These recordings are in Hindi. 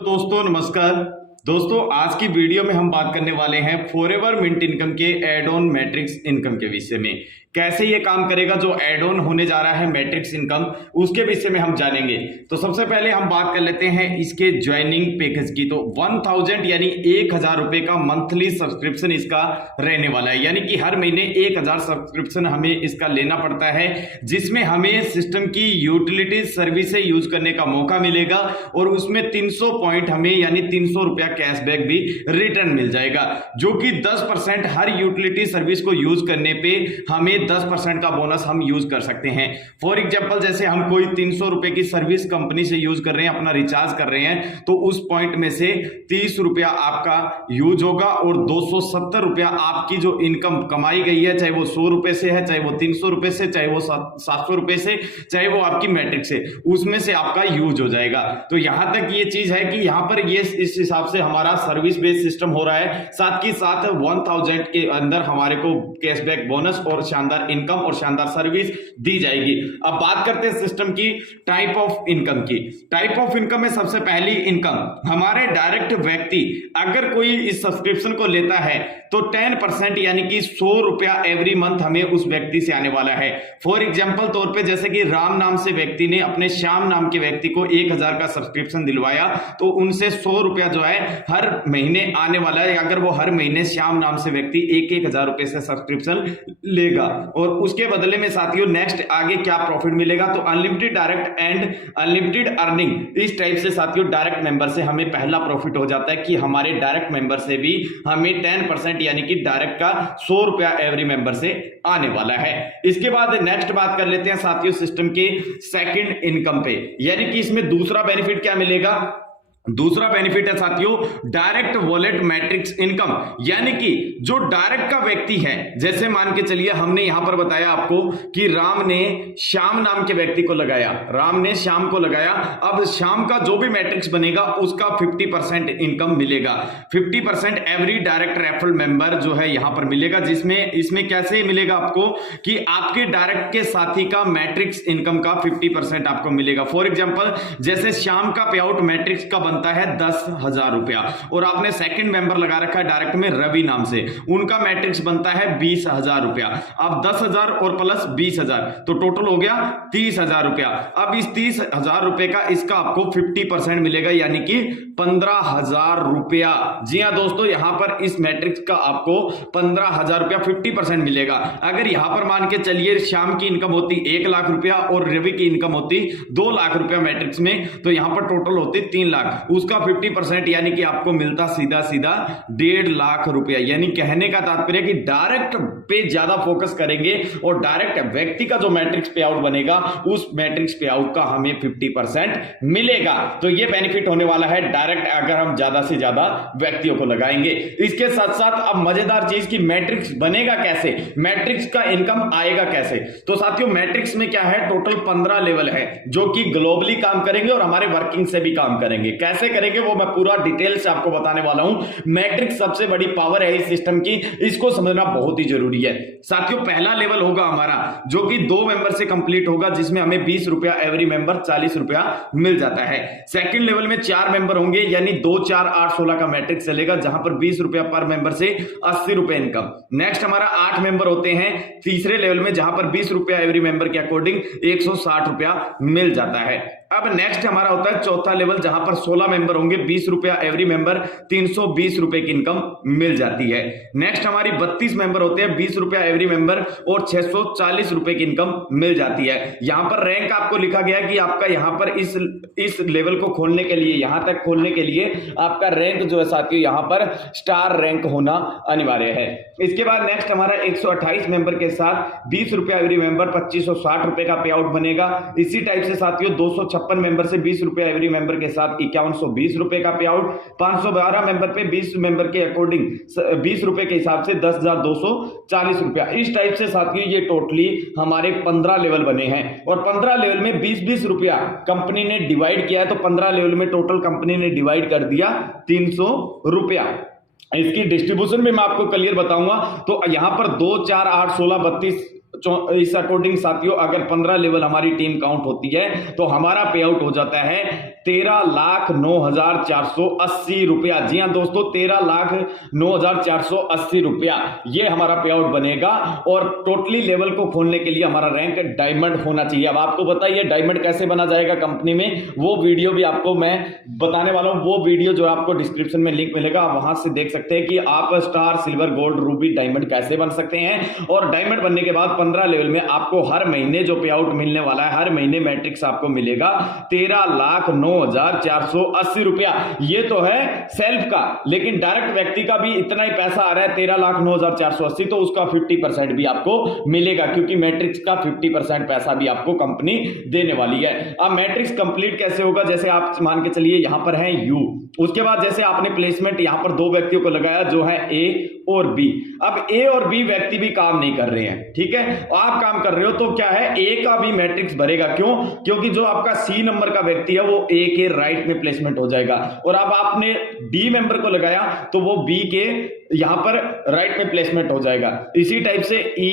दोस्तों नमस्कार। दोस्तों आज की वीडियो में हम बात करने वाले हैं फॉरएवर मिंट इनकम के एड ऑन मैट्रिक्स इनकम के विषय में। कैसे ये काम करेगा, जो एड ऑन होने जा रहा है मैट्रिक्स इनकम, उसके विषय में हम जानेंगे। तो सबसे पहले हम बात कर लेते हैं इसके ज्वाइनिंग पैकेज की। तो 1000 यानी 1000 रुपए का मंथली सब्सक्रिप्शन इसका रहने वाला है, यानी कि हर महीने 1000 सब्सक्रिप्शन हमें इसका लेना पड़ता है, जिसमें हमें सिस्टम की यूटिलिटी सर्विस यूज करने का मौका मिलेगा और उसमें 300 पॉइंट हमें यानी 300 रुपया कैशबैक भी रिटर्न मिल जाएगा, जो कि 10% हर यूटिलिटी सर्विस को यूज करने पे हमें 10% का बोनस हम यूज कर सकते हैं। फॉर एग्जांपल जैसे हम कोई 300 रुपए की सर्विस कंपनी से यूज कर रहे हैं, अपना रिचार्ज कर रहे हैं, तो उस पॉइंट में से 30 रुपया आपका यूज होगा और 270 रुपया आपकी जो इनकम कमाई गई है, चाहे वो 100 रुपए से है, चाहे वो 300 रुपए से, चाहे वो 700 रुपए से, चाहे वो आपकी मैट्रिक से, उसमें से आपका यूज हो जाएगा। तो यहां तक ये चीज है कि यहां पर ये इस हिसाब से हमारा सर्विस बेस्ड सिस्टम हो रहा है। साथ ही साथ 1000 के अंदर हमारे को कैशबैक बोनस और शानदार इनकम और शानदार सर्विस दी जाएगी। अब बात करते हैं सिस्टम की टाइप ऑफ इनकम की। टाइप ऑफ इनकम में सबसे पहली इनकम हमारे डायरेक्ट व्यक्ति अगर कोई इस सब्सक्रिप्शन को लेता है तो 10% यानी कि 100 रुपया एवरी मंथ हमें उस व्यक्ति से आने वाला है। फॉर एग्जांपल तौर पे जैसे कि राम नाम से व्यक्ति ने अपने श्याम नाम के व्यक्ति को 1000 का सब्सक्रिप्शन दिलवाया, तो उनसे 100 रुपया जो है हर महीने आने वाला है। अगर वो हर महीने श्याम नाम से व्यक्ति 1000 रुपए से सब्सक्रिप्शन लेगा और उसके बदले में साथियों नेक्स्ट आगे क्या प्रॉफिट मिलेगा, तो unlimited direct and unlimited earning, इस टाइप से साथियों डायरेक्ट मेंबर से हमें पहला प्रॉफिट हो जाता है कि हमारे डायरेक्ट मेंबर से भी हमें 10% यानी कि डायरेक्ट का 100 रुपया एवरी मेंबर से आने वाला है। इसके बाद नेक्स्ट बात कर लेते हैं साथियों सिस्टम के सेकंड इनकम पे, यानी कि इसमें दूसरा बेनिफिट क्या मिलेगा। दूसरा बेनिफिट है साथियों डायरेक्ट वॉलेट मैट्रिक्स इनकम, यानी कि जो डायरेक्ट का व्यक्ति है, जैसे मान के चलिए हमने यहां पर बताया आपको कि राम ने श्याम नाम के व्यक्ति को लगाया, राम ने श्याम को लगाया। अब श्याम का जो भी मैट्रिक्स बनेगा उसका 50% इनकम मिलेगा। 50% एवरी डायरेक्ट रेफरल मेंबर जो है यहां पर मिलेगा, जिसमें इसमें कैसे मिलेगा आपको कि आपके डायरेक्ट के साथी का मैट्रिक्स इनकम का 50% आपको मिलेगा। फॉर एग्जांपल जैसे श्याम का पे आउट मैट्रिक्स का बनता है 10,000 रुपया और आपने सेकंड मेंबर लगा रखा है डायरेक्ट में रवि नाम से, उनका मैट्रिक्स बनता है 20,000 रुपया। अब 10,000 और प्लस 20,000 तो टोटल हो गया 30,000 रुपया। अब इस 30,000 रुपए का इसका आपको 50% मिलेगा, यानी कि 15,000 रुपया। जी हां दोस्तों, यहां पर इस मैट्रिक्स का आपको 15,000 रुपया 50% मिलेगा। अगर यहां पर मान के चलिए श्याम की इनकम होती 1 लाख रुपया और रवि की इनकम होती 2 लाख रुपया मैट्रिक्स में, तो यहां पर टोटल होती 3 लाख, उसका 50% यानी कि आपको मिलता सीधा सीधा 1.5 लाख रुपया। यानी कहने का तात्पर्य कि डायरेक्ट पे ज्यादा फोकस करेंगे और डायरेक्ट व्यक्ति का जो मैट्रिक्स पे आउट बनेगा उस मैट्रिक्स पे आउट का हमें 50% मिलेगा। तो ये बेनिफिट होने वाला है डायरेक्ट अगर हम ज्यादा से ज्यादा व्यक्तियों को लगाएंगे। इसके साथ साथ अब मजेदार चीज की मैट्रिक्स बनेगा कैसे, मैट्रिक्स का इनकम आएगा कैसे। तो साथियों मैट्रिक्स में क्या है, टोटल 15 लेवल है जो कि ग्लोबली काम करेंगे और हमारे वर्किंग से भी काम करेंगे। कैसे करेंगे वो मैं पूरा डिटेल से आपको बताने वाला हूं। मैट्रिक्स सबसे बड़ी पावर है इस सिस्टम की, इसको समझना बहुत ही जरूरी है। साथियों पहला लेवल होगा हमारा जो कि 2 मेंबर से कंप्लीट होगा, जिसमें हमें 20 रुपया एवरी मेंबर 40 रुपया मिल जाता है। सेकंड लेवल में 4 मेंबर होंगे, यानी 2, 4, 8, 16 का मैट्रिक्स चलेगा, जहां पर 20 रुपया पर मेंबर से 80 रुपए इनकम। नेक्स्ट हमारा 8 मेंबर होते हैं तीसरे लेवल में, जहां पर 20 रुपया एवरी मेंबर के अकॉर्डिंग 160 रुपया मिल जाता है। अब नेक्स्ट हमारा होता है चौथा लेवल, जहां पर 16 मेंबर होंगे, 20 रुपया एवरी मेंबर 320 रुपए की इनकम मिल जाती है। नेक्स्ट हमारी 32 मेंबर होते हैं, 20 रुपया एवरी मेंबर और 640 रुपए की इनकम मिल जाती है। यहां पर रैंक आपको लिखा गया कि आपका यहां पर इस लेवल को खोलने के लिए, यहां तक खोलने के लिए आपका रैंक जो है साथियों यहां पर स्टार रैंक होना अनिवार्य है। इसके बाद नेक्स्ट हमारा 128 मेंबर के साथ 20 रुपया एवरी मेंबर 2560 रुपए का पे आउट बनेगा। इसी टाइप से साथियों 256 मेंबर से 20 रुपया एवरी मेंबर के साथ 5120 रुपए का पे आउट। 512 मेंबर पे 20 मेंबर के अकॉर्डिंग 20 रुपए के हिसाब से 10,240 रुपया। इस टाइप से साथियों ये टोटली हमारे 15 लेवल बने हैं और 15 लेवल में 20-20 रुपया कंपनी ने डिवाइड किया है, तो 15 लेवल में टोटल कंपनी ने डिवाइड कर दिया 300 रुपया। इसकी डिस्ट्रीब्यूशन भी मैं आपको क्लियर बताऊंगा। तो यहां पर 2, 4, 8, 16, 32 इस अकॉर्डिंग साथियों अगर 15 लेवल हमारी टीम काउंट होती है तो हमारा पे आउट हो जाता है 13,09,480 रुपया। जी हाँ दोस्तों, 13,09,480 रुपया ये हमारा पे आउट बनेगा। और टोटली लेवल को खोलने के लिए हमारा रैंक डायमंड होना चाहिए। अब आपको बताइए डायमंड कैसे बना जाएगा कंपनी में, वो वीडियो भी आपको मैं बताने वाला हूं। वो वीडियो जो आपको डिस्क्रिप्शन में लिंक मिलेगा, आप वहां से देख सकते हैं कि आप star, silver, gold, Ruby, diamond कैसे बन सकते हैं। और डायमंड बनने के बाद 15 लेवल में आपको हर महीने जो पे आउट मिलने वाला है, हर महीने मैट्रिक्स आपको मिलेगा 13,09,480 रुपया। ये तो है सेल्फ का, लेकिन डायरेक्ट व्यक्ति का भी इतना ही पैसा आ रहा है 13,09,480, तो उसका 50% भी आपको मिलेगा, क्योंकि मैट्रिक्स का 50% पैसा भी आपको कंपनी देने वाली है। अब मैट्रिक्स कंप्लीट कैसे होगा, जैसे आप मान के चलिए यहां पर है यू, उसके बाद जैसे आपने प्लेसमेंट यहां पर दो व्यक्तियों को लगाया जो है ए और बी। अब ए और बी व्यक्ति भी काम नहीं कर रहे हैं, ठीक है, आप काम कर रहे हो, तो क्या है ए का भी मैट्रिक्स भरेगा। क्यों? क्योंकि जो आपका सी नंबर का व्यक्ति है वो ए के राइट में प्लेसमेंट हो जाएगा, और अब आपने डी मेंबर को लगाया तो वो बी के यहां पर राइट में प्लेसमेंट हो जाएगा। इसी टाइप से ई,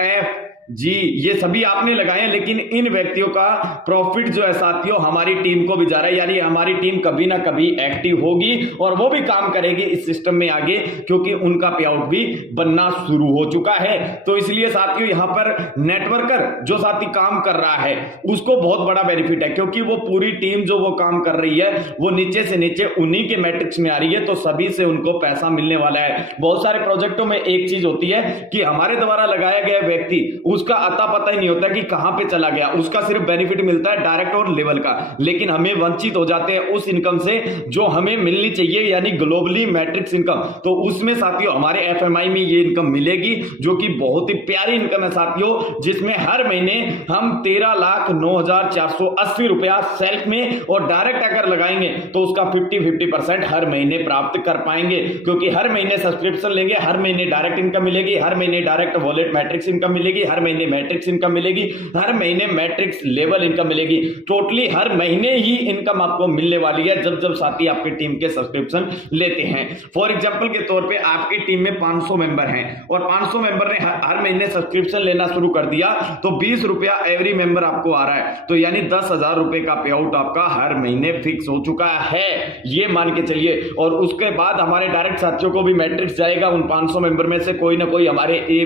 एफ, जी ये सभी आपने लगाए हैं, लेकिन इन व्यक्तियों का प्रॉफिट जो है साथियों हमारी टीम को भी जा रहा है। यानी हमारी टीम कभी ना कभी एक्टिव होगी और वो भी काम करेगी इस सिस्टम में आगे, क्योंकि उनका पे आउट भी बनना शुरू हो चुका है। तो इसलिए साथियों यहां पर नेटवर्कर जो साथी काम कर रहा है उसको बहुत बड़ा बेनिफिट है, क्योंकि वो पूरी टीम जो वो काम कर रही है वो नीचे से नीचे उन्हीं के मैट्रिक्स में आ रही है, तो सभी से उनको पैसा मिलने वाला है। बहुत सारे प्रोजेक्टों में एक चीज होती है कि हमारे द्वारा लगाया गया व्यक्ति, उसका अता पता ही नहीं होता कि कहां पे चला गया, उसका सिर्फ बेनिफिट मिलता है डायरेक्ट और लेवल का, लेकिन हमें वंचित हो जाते हैं उस इनकम से जो हमें मिलनी चाहिए, यानी ग्लोबली मैट्रिक्स इनकम। तो उसमें साथियों हमारे एफएमआई में ये इनकम मिलेगी, जो कि बहुत ही प्यारी इनकम है साथियों, जिसमें हर महीने हम 13,09,480 रुपया सेल्फ में और डायरेक्ट अगर लगाएंगे तो उसका 50% हर महीने प्राप्त कर पाएंगे, क्योंकि हर महीने सब्सक्रिप्शन लेंगे, हर महीने डायरेक्ट इनकम मिलेगी, हर महीने डायरेक्ट वॉलेट मैट्रिक्स इनकम मिलेगी, हर महीने मैट्रिक्स इनकम मिलेगी, हर महीने मैट्रिक्स लेवल इनकम मिलेगी। टोटली हर महीने ही इनकम आपको मिलने वाली है जब जब साथी आपकी टीम के सब्सक्रिप्शन लेते हैं। फॉर एग्जांपल के तौर पे आपकी टीम में 500 मेंबर हैं और 500 मेंबर ने हर महीने सब्सक्रिप्शन लेना शुरू कर दिया, तो 20 रुपया एवरी मेंबर आपको आ रहा है, तो यानी 10,000 रुपए का पे आउट आपका हर महीने फिक्स हो चुका है, ये मान के चलिए। और उसके बाद हमारे डायरेक्ट साथियों को भी मैट्रिक्स जाएगा। उन 500 मेंबर में से कोई ना कोई हमारे ए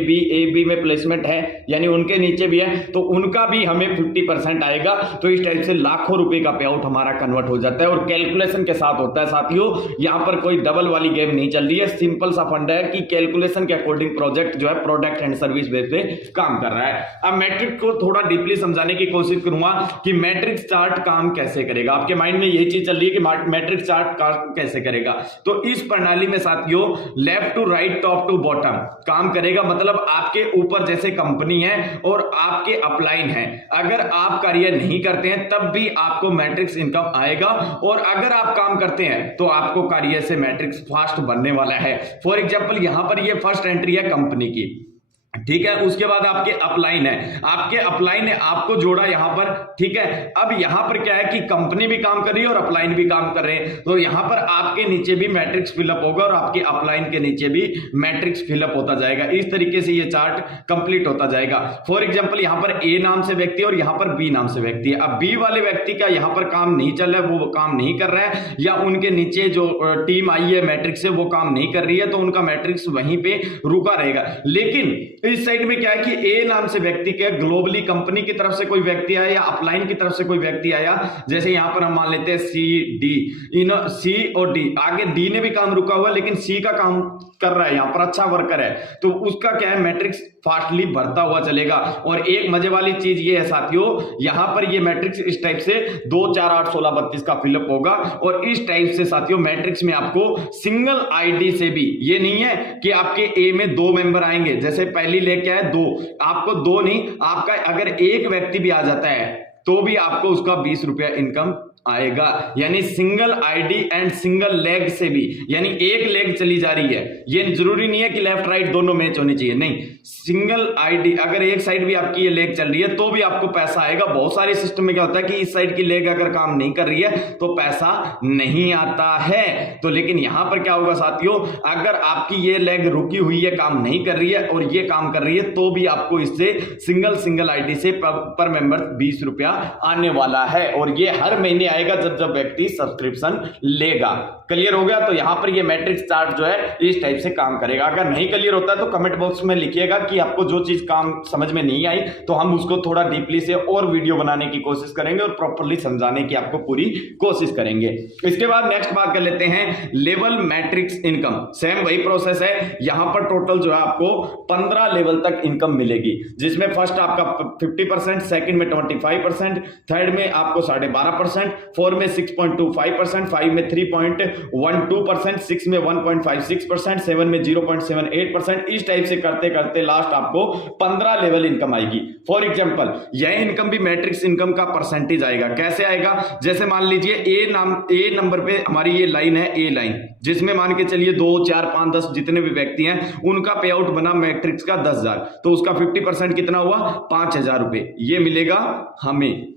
बी में प्लेसमेंट है, यानी उनके नीचे भी है, तो उनका भी हमें 50% आएगा। तो इस टाइप से लाखों रुपए का पे आउट हमारा कन्वर्ट हो जाता है, और कैलकुलेशन के साथ होता है साथियों। यहां पर कोई डबल वाली गेम नहीं चल रही है, सिंपल सा फंड है कि कैलकुलेशन के अकॉर्डिंग प्रोजेक्ट जो है प्रोडक्ट एंड सर्विस बेस पे काम कर रहा है। अब मैट्रिक्स को थोड़ा डीपली समझाने की कोशिश करूंगा कि मैट्रिक्स चार्ट काम कैसे करेगा। आपके माइंड में यही चीज चल रही है कि मैट्रिक्स चार्ट काम कैसे करेगा। तो इस प्रणाली में साथियों left to right, top to bottom काम करेगा। मतलब आपके ऊपर जैसे कंपनी है और आपके अपलाइन है, अगर आप कार्य नहीं करते हैं तब भी आपको मैट्रिक्स इनकम आएगा, और अगर आप काम करते हैं तो आपको कार्य से मैट्रिक्स फास्ट बनने वाला है। फॉर एग्जांपल यहां पर ये फर्स्ट एंट्री है कंपनी की, ठीक है, उसके बाद आपके अपलाइन है, आपके अपलाइन ने आपको जोड़ा यहां पर, ठीक है। अब यहां पर क्या है कि कंपनी भी काम कर रही है और अपलाइन भी काम कर रहे हैं, तो यहां पर आपके नीचे भी मैट्रिक्स फिलअप होगा और आपके अपलाइन के नीचे भी मैट्रिक्स फिलअप होता जाएगा। इस तरीके से ये चार्ट कंप्लीट होता जाएगा। फॉर एग्जांपल यहां पर ए नाम से व्यक्ति और यहां पर बी नाम से व्यक्ति है। अब बी वाले व्यक्ति का यहां पर काम नहीं चल रहा है, वो काम नहीं कर रहा है, या उनके नीचे जो टीम आई है मैट्रिक्स से वो काम नहीं कर रही है, तो उनका मैट्रिक्स वहीं पे रुका रहेगा। लेकिन इस साइड में क्या है कि ए नाम से व्यक्ति के ग्लोबली कंपनी की तरफ से कोई व्यक्ति आया या अपलाइन की तरफ से कोई व्यक्ति आया, जैसे यहां पर हम मान लेते हैं सी डी, इन सी और डी, आगे डी ने भी काम रुका हुआ लेकिन सी का काम कर रहा है, यहां पर अच्छा वर्कर है, तो उसका क्या है मैट्रिक्स फास्टली बढ़ता हुआ चलेगा। और एक मजे वाली चीज ये है साथियों, यहां पर ये मैट्रिक्स इस टाइप से 2 4 8 16 32 का फिलअप होगा, और इस टाइप से साथियों मैट्रिक्स में आपको सिंगल आईडी से भी, ये नहीं है कि आपके ए में 2 मेंबर आएंगे, जैसे पहली लेके आए 2, आपको 2 नहीं, आपका अगर एक व्यक्ति भी आ जाता है तो भी आपको उसका 20 रुपया इनकम आएगा। यानी single ID and single leg से भी, यानी एक लेग चली जा रही है, ये जरूरी नहीं है कि लेफ्ट राइट दोनों मैच होनी चाहिए, नहीं, सिंगल आईडी अगर एक साइड भी आपकी ये लेग चल रही है तो भी आपको पैसा आएगा। बहुत सारे सिस्टम में क्या होता है कि इस साइड की लेग अगर काम नहीं कर रही है तो पैसा नहीं आता है। तो लेकिन यहां पर क्या होगा साथियों, अगर आपकी ये लेग रुकी हुई है, काम नहीं कर रही है और ये काम कर रही है, तो भी आपको इससे सिंगल आईडी से पर मेंबर 20 रुपया आने वाला है। और ये हर महीने आएगा जब जब व्यक्ति सब्सक्रिप्शन लेगा। क्लियर हो गया? तो यहां पर ये मैट्रिक्स चार्ट जो है इस टाइप से काम करेगा। अगर नहीं क्लियर होता है तो कमेंट बॉक्स में लिखिएगा कि आपको जो चीज काम समझ में नहीं आई, तो हम उसको थोड़ा डीपली से और वीडियो बनाने की कोशिश करेंगे और प्रॉपर्ली समझाने की आपको पूरी कोशिश करेंगे। इसके बाद नेक्स्ट बात कर लेते हैं लेवल मैट्रिक्स इनकम। सेम वही प्रोसेस है, यहां पर टोटल जो है आपको 15 लेवल तक इनकम मिलेगी, जिसमें फर्स्ट आपका 50%, सेकंड में 25%, थर्ड में आपको 12.5%, 4 में 6.25%, 5 में 3.12%, 6 में 1.56%, 7 में 0.78%। इस टाइप से करते करते लास्ट आपको 15 लेवल इनकम आएगी। फॉर एग्जांपल यह इनकम भी मैट्रिक्स इनकम का परसेंटेज आएगा। कैसे आएगा? जैसे मान लीजिए ए नंबर पे हमारी ये लाइन है, ए लाइन, जिसमें मान के चलिए 2, 4, 5, 10 जितने भी व्यक्ति हैं उनका पे आउट बना मैट्रिक्स का 10,000, तो उसका 50% कितना हुआ? 5,000 रुपए ये मिलेगा हमें,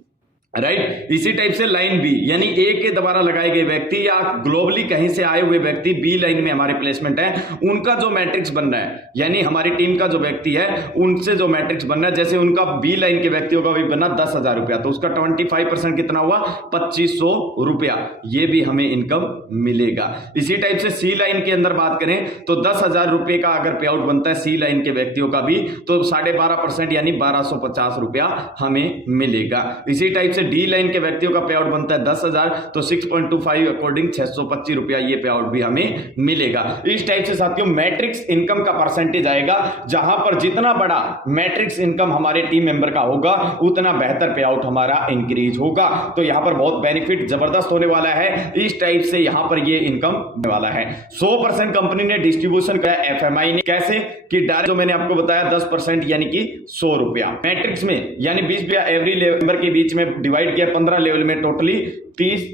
राइट। इसी टाइप से लाइन बी, यानी ए के द्वारा लगाए गए व्यक्ति या ग्लोबली कहीं से आए हुए व्यक्ति बी लाइन में हमारे प्लेसमेंट है, उनका जो मैट्रिक्स बन रहा है, यानी हमारी टीम का जो व्यक्ति है उनसे जो मैट्रिक्स बन रहा है, जैसे उनका बी लाइन के व्यक्तियों का भी बना 10,000 रुपया, तो उसका 25% कितना हुआ? 2,500 रुपया, ये भी हमें इनकम मिलेगा। इसी टाइप से सी लाइन के अंदर बात करें तो 10,000 रुपए का अगर पे आउट बनता है सी लाइन के व्यक्तियों का भी, तो 12.5% यानी 1,250 रुपया हमें मिलेगा। इसी टाइप से डी लाइन के व्यक्तियों का पे आउट बनता है 10,000, तो 6.25 अकॉर्डिंग 625 रुपया ये पे आउट भी हमें मिलेगा। इस टाइप से साथियों मैट्रिक्स इनकम का परसेंटेज आएगा, जहां पर जितना बड़ा मैट्रिक्स इनकम हमारे टीम मेंबर का होगा उतना बेहतर पे आउट हमारा इंक्रीज होगा। तो यहां पर बहुत बेनिफिट जबरदस्त होने वाला है। इस टाइप से यहां पर ये इनकम होने वाला है। 100% कंपनी ने डिस्ट्रीब्यूशन किया एफएमआई ने। कैसे? कि डायरेक्ट जो मैंने आपको बताया 10% यानी कि 100 रुपया मैट्रिक्स में, यानी 20 रुपया एवरी मेंबर के बीच में डिवाइड किया 15 लेवल में, टोटली 30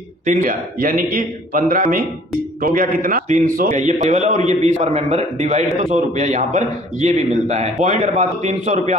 यानी कि 15 में हो गया कितना? 300। ये लेवल है और ये 20 पर मेंबर डिवाइड, तो 100 रुपया यहाँ पर ये भी मिलता है। पॉइंट कर बात 300 रुपया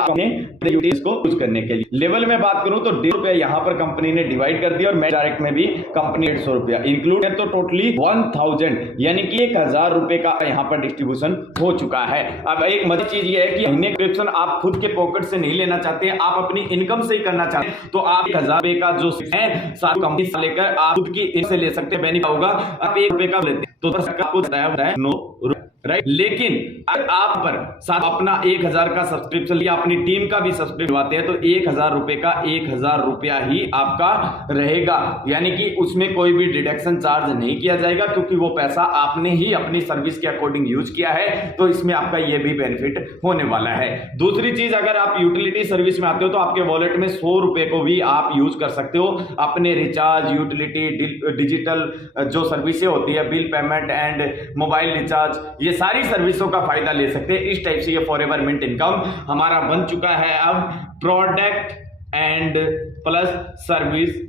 इसको यूज करने के लिए। लेवल में बात करूं तो 150 रुपया यहाँ पर कंपनी ने डिवाइड कर दिया, और डायरेक्ट में भी कंपनी 150 रुपया इंक्लूड है, तो टोटली 1000 यानी कि 1000 रुपए का यहाँ पर डिस्ट्रीब्यूशन हो चुका है। अब एक मजे चीज ये है कि सब्सक्रिप्शन आप खुद के पॉकेट से नहीं लेना चाहते, आप अपनी इनकम से ही करना चाहते हैं, तो आप 1000 रुपए का जो है कंपनी से लेकर आप खुद की इनसे ले सकते हैं। बेनिफिट होगा आप 1 रुपए का लेते हैं तो आपको बताया है 9 रुपए, राइट। लेकिन अगर आप पर साथ अपना 1000 का सब्सक्रिप्शन लिया, अपनी टीम का भी सब्सक्रिप्शन करवाते हैं, तो 1000 रुपए का 1000 रुपया ही आपका रहेगा, यानी कि उसमें कोई भी डिडक्शन चार्ज नहीं किया जाएगा, क्योंकि वो पैसा आपने ही अपनी सर्विस के अकॉर्डिंग यूज किया है। तो इसमें आपका ये भी बेनिफिट होने वाला है। दूसरी चीज, अगर आप यूटिलिटी सर्विस में आते हो तो आपके वॉलेट में 100 रुपए को भी आप यूज कर सकते हो अपने रिचार्ज, यूटिलिटी, डिजिटल जो सर्विसें होती है, bill payment and mobile recharge, ये सारी सर्विसों का फायदा ले सकते हैं। इस टाइप से ये फॉरएवर मिंट इनकम हमारा बन चुका है अब product and plus service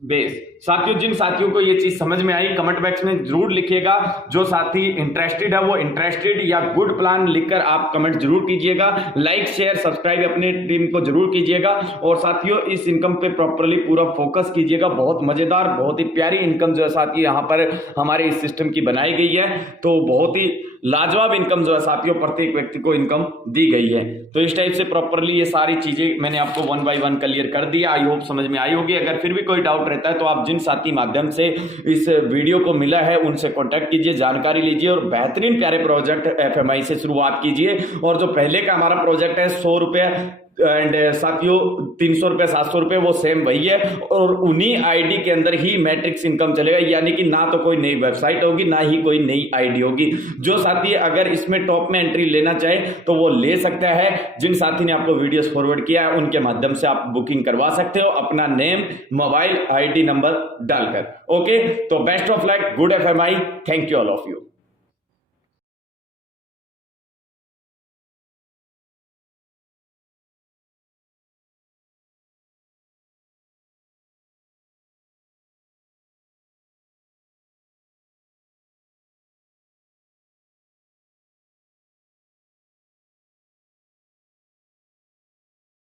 base. साथियों, जिन साथियों को ये चीज समझ में आई कमेंट बॉक्स में जरूर लिखिएगा। जो साथी इंटरेस्टेड है वो इंटरेस्टेड या गुड प्लान लिखकर आप कमेंट जरूर कीजिएगा। लाइक, शेयर, सब्सक्राइब अपने टीम को जरूर कीजिएगा। और साथियों, इस इनकम पे प्रॉपर्ली पूरा फोकस कीजिएगा। बहुत मजेदार, बहुत ही प्यारी इनकम जो है साथी यहाँ पर हमारे इस सिस्टम की बनाई गई है। तो बहुत ही लाजवाब इनकम जो है साथियों प्रत्येक व्यक्ति को इनकम दी गई है। तो इस टाइप से प्रॉपर्ली ये सारी चीजें मैंने आपको 1 बाय 1 क्लियर कर दिया। आई होप समझ में आई होगी। अगर फिर भी कोई डाउट रहता है तो आप जिन साथी माध्यम से इस वीडियो को मिला है उनसे कांटेक्ट कीजिए, जानकारी लीजिए और बेहतरीन प्यारे प्रोजेक्ट एफएमआई से शुरुआत कीजिए। और जो पहले का हमारा प्रोजेक्ट है 100 रुपये एंड साथियों 300 रुपये, 700 रुपये, वो सेम वही है। और उन्हीं आईडी के अंदर ही मैट्रिक्स इनकम चलेगा, यानी कि ना तो कोई नई वेबसाइट होगी ना ही कोई नई आईडी होगी। जो साथी अगर इसमें टॉप में एंट्री लेना चाहे तो वो ले सकता है। जिन साथी ने आपको वीडियोस फॉरवर्ड किया है उनके माध्यम से आप बुकिंग करवा सकते हो अपना नेम, मोबाइल, आईडी नंबर डालकर। ओके, तो best of luck, good FMI, thank you all of you.